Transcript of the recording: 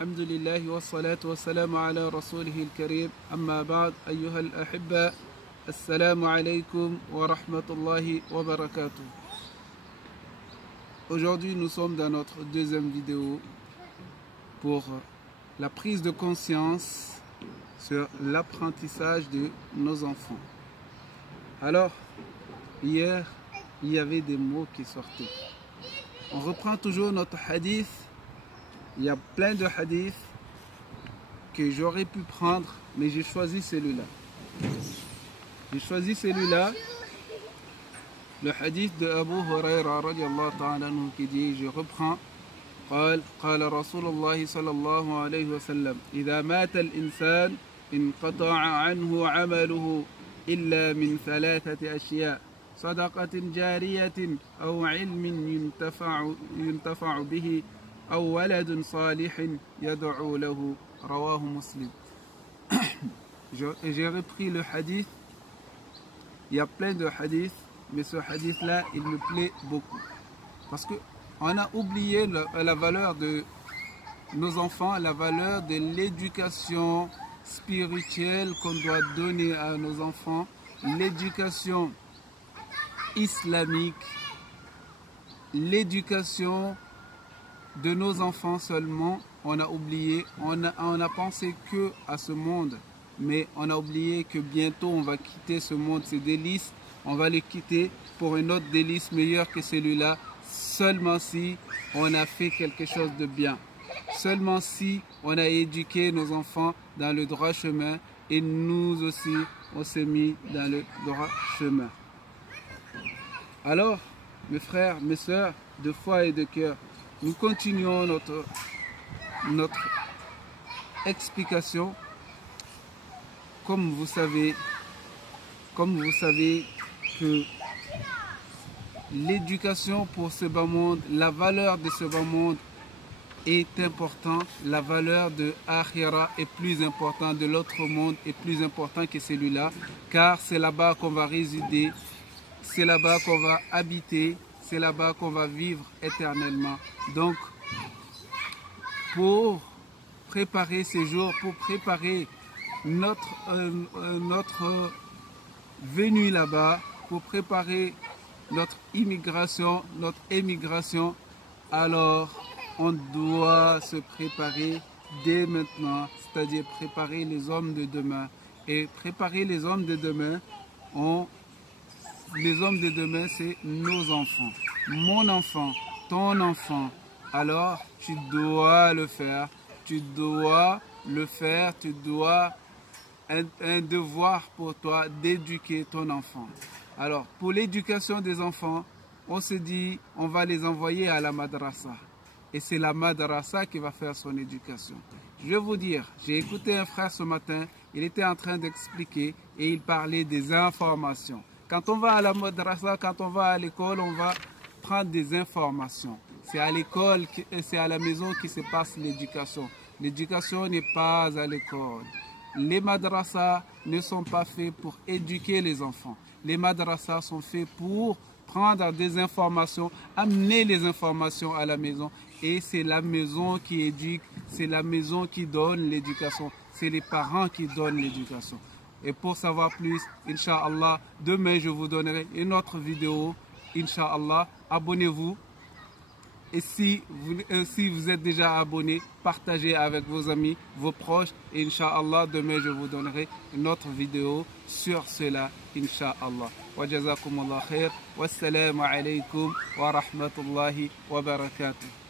الحمد لله والصلاة والسلام على رسوله الكريم أما بعد أيها الأحبة السلام عليكم ورحمة الله وبركاته. Aujourd'hui nous sommes dans notre deuxième vidéo pour la prise de conscience sur l'apprentissage de nos enfants. Alors hier il y avait des mots qui sortaient. On reprend toujours notre hadith. Il y a plein de hadiths que j'aurais pu prendre, mais j'ai choisi celui-là. J'ai choisi celui-là, le hadith de Abu Huraira radiallahu ta'ala anhu qui dit, je reprends, قال قال رسول الله صلى الله عليه وسلم إذا مات الإنسان انقطع عنه عمله إلا من ثلاثة أشياء صدقة جارية أو علم ينتفع به أو ولد صالح يدعو له رواه مسلم. J'ai repris le hadith. Il y a plein de hadiths, mais ce hadith-là, il me plaît beaucoup. Parce qu'on a oublié la valeur de nos enfants, la valeur de l'éducation spirituelle qu'on doit donner à nos enfants, l'éducation islamique, l'éducation de nos enfants seulement. On a oublié, on a pensé que à ce monde, mais on a oublié que bientôt on va quitter ce monde, ces délices, on va les quitter pour un autre délice meilleur que celui-là, seulement si on a fait quelque chose de bien, seulement si on a éduqué nos enfants dans le droit chemin et nous aussi on s'est mis dans le droit chemin. Alors mes frères, mes sœurs de foi et de cœur, nous continuons notre explication. Comme vous savez que l'éducation pour ce bas monde, la valeur de ce bas monde est importante. La valeur de Akhira est plus importante, de l'autre monde est plus important que celui-là, car c'est là-bas qu'on va résider, c'est là-bas qu'on va habiter, c'est là-bas qu'on va vivre éternellement. Donc, pour préparer ces jours, pour préparer notre venue là-bas, pour préparer notre immigration, notre émigration, alors on doit se préparer dès maintenant, c'est-à-dire préparer les hommes de demain. Et préparer les hommes de demain, les hommes de demain, c'est nos enfants. Mon enfant, ton enfant. Alors, tu dois le faire. Tu dois le faire. Tu dois un devoir pour toi d'éduquer ton enfant. Alors, pour l'éducation des enfants, on se dit, on va les envoyer à la madrasa. Et c'est la madrasa qui va faire son éducation. Je vais vous dire, j'ai écouté un frère ce matin, il était en train d'expliquer et il parlait des informations. Quand on va à la madrasa, quand on va à l'école, on va prendre des informations. C'est à l'école, c'est à la maison qui se passe l'éducation. L'éducation n'est pas à l'école. Les madrasas ne sont pas faits pour éduquer les enfants. Les madrasas sont faits pour prendre des informations, amener les informations à la maison. Et c'est la maison qui éduque, c'est la maison qui donne l'éducation. C'est les parents qui donnent l'éducation. Et pour savoir plus, Inch'Allah, demain je vous donnerai une autre vidéo. Inch'Allah, abonnez-vous. Et si vous êtes déjà abonné, partagez avec vos amis, vos proches. Et Inch'Allah, demain je vous donnerai une autre vidéo sur cela. Inch'Allah. Wa jazakumullah khair. Wassalamu alaykum wa rahmatullahi wa barakatuh.